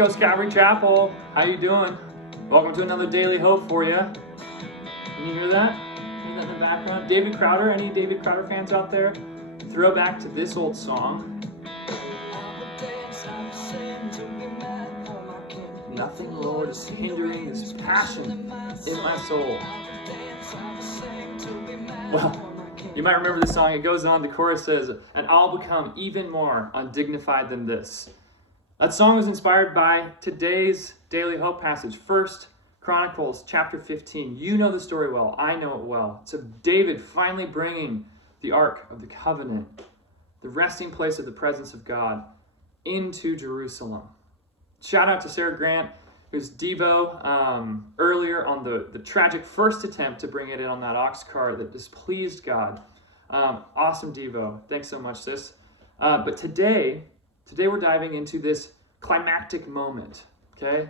Coast Calvary Chapel. How you doing? Welcome to another Daily Hope for you. Can you hear that? Hear that in the background? David Crowder. Any David Crowder fans out there? Throwback to this old song. Nothing, Lord, is hindering this passion in my soul. Well, you might remember this song. It goes on. The chorus says, "And I'll become even more undignified than this." That song was inspired by today's Daily Hope passage, 1 Chronicles chapter 15. You know the story well. I know it well. It's of David finally bringing the Ark of the Covenant, the resting place of the presence of God, into Jerusalem. Shout out to Sarah Grant, who's Devo earlier on the tragic first attempt to bring it in on that ox cart that displeased God. Awesome Devo. Thanks so much, sis. But today we're diving into this climactic moment, okay?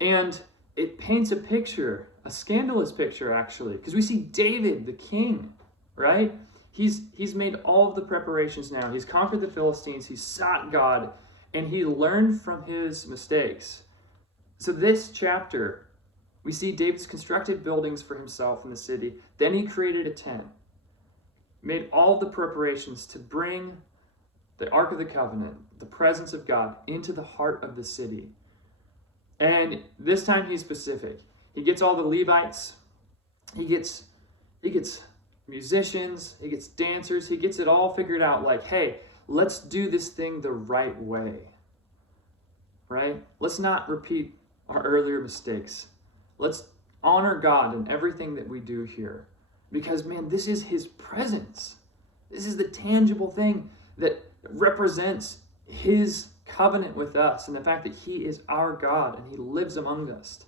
And it paints a picture, a scandalous picture actually, because we see David, the king, right? He's made all of the preparations now. He's conquered the Philistines, he's sought God, and he learned from his mistakes. So this chapter, we see David's constructed buildings for himself in the city. Then he created a tent, made all the preparations to bring the Ark of the Covenant, the presence of God, into the heart of the city. And this time he's specific. He gets all the Levites, he gets musicians, he gets dancers, he gets it all figured out like, hey, let's do this thing the right way, right? Let's not repeat our earlier mistakes. Let's honor God in everything that we do here. Because, man, this is his presence. This is the tangible thing that represents his covenant with us and the fact that he is our God and he lives among us.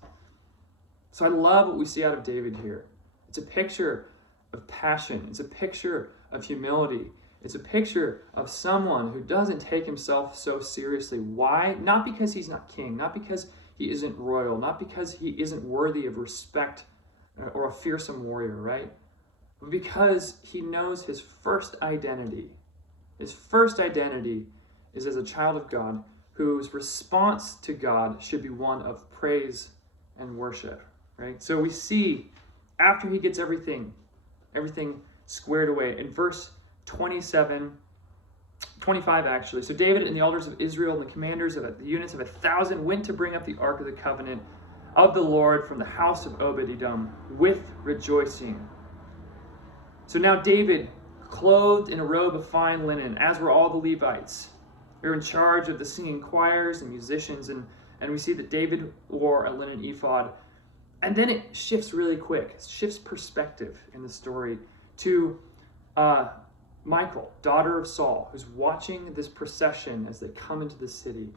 So I love what we see out of David here. It's a picture of passion. It's a picture of humility. It's a picture of someone who doesn't take himself so seriously. Why? Not because he's not king, not because he isn't royal, not because he isn't worthy of respect or a fearsome warrior, right? But because he knows his first identity. His first identity is as a child of God whose response to God should be one of praise and worship, right? So we see after he gets everything squared away in verse 25 actually. So David and the elders of Israel and the commanders of the units of 1,000 went to bring up the Ark of the Covenant of the Lord from the house of Obed-Edom with rejoicing. So now David, clothed in a robe of fine linen, as were all the Levites. They're in charge of the singing choirs and musicians, and we see that David wore a linen ephod. And then it shifts really quick. It shifts perspective in the story to Michal, daughter of Saul, who's watching this procession as they come into the city.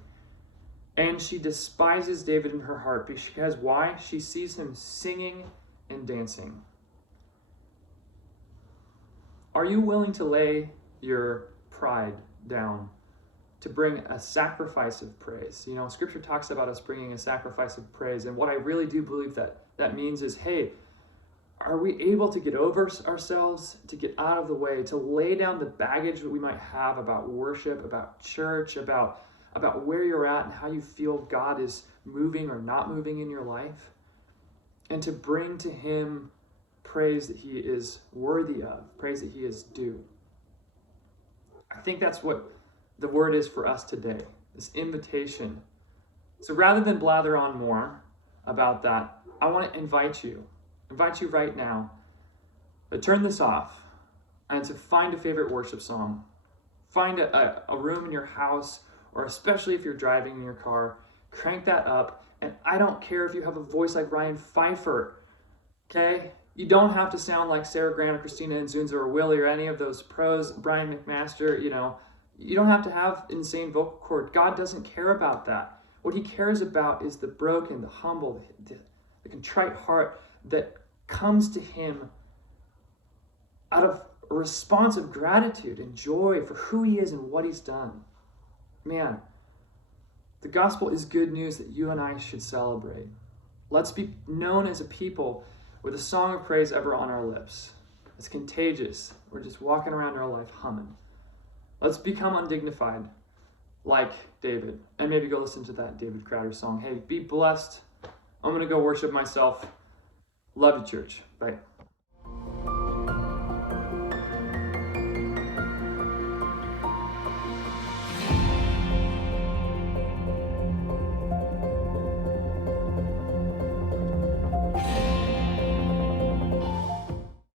And she despises David in her heart because why? She sees him singing and dancing. Are you willing to lay your pride down to bring a sacrifice of praise? You know, Scripture talks about us bringing a sacrifice of praise. And what I really do believe that means is, hey, are we able to get over ourselves, to get out of the way, to lay down the baggage that we might have about worship, about church, about where you're at and how you feel God is moving or not moving in your life, and to bring to him praise that he is worthy of, praise that he is due? I think that's what the word is for us today, this invitation. So rather than blather on more about that, I want to invite you right now to turn this off and to find a favorite worship song. Find a room in your house, or especially if you're driving in your car, crank that up. And I don't care if you have a voice like Ryan Pfeiffer, okay? You don't have to sound like Sarah Grant or Christina Nzunza or Willie or any of those pros, Brian McMaster, you know. You don't have to have insane vocal cord. God doesn't care about that. What he cares about is the broken, the humble, the contrite heart that comes to him out of a response of gratitude and joy for who he is and what he's done. Man, the gospel is good news that you and I should celebrate. Let's be known as a people with a song of praise ever on our lips. It's contagious. We're just walking around our life humming. Let's become undignified. like David. And maybe go listen to that David Crowder song. Hey, be blessed. I'm going to go worship myself. Love you, church. Bye.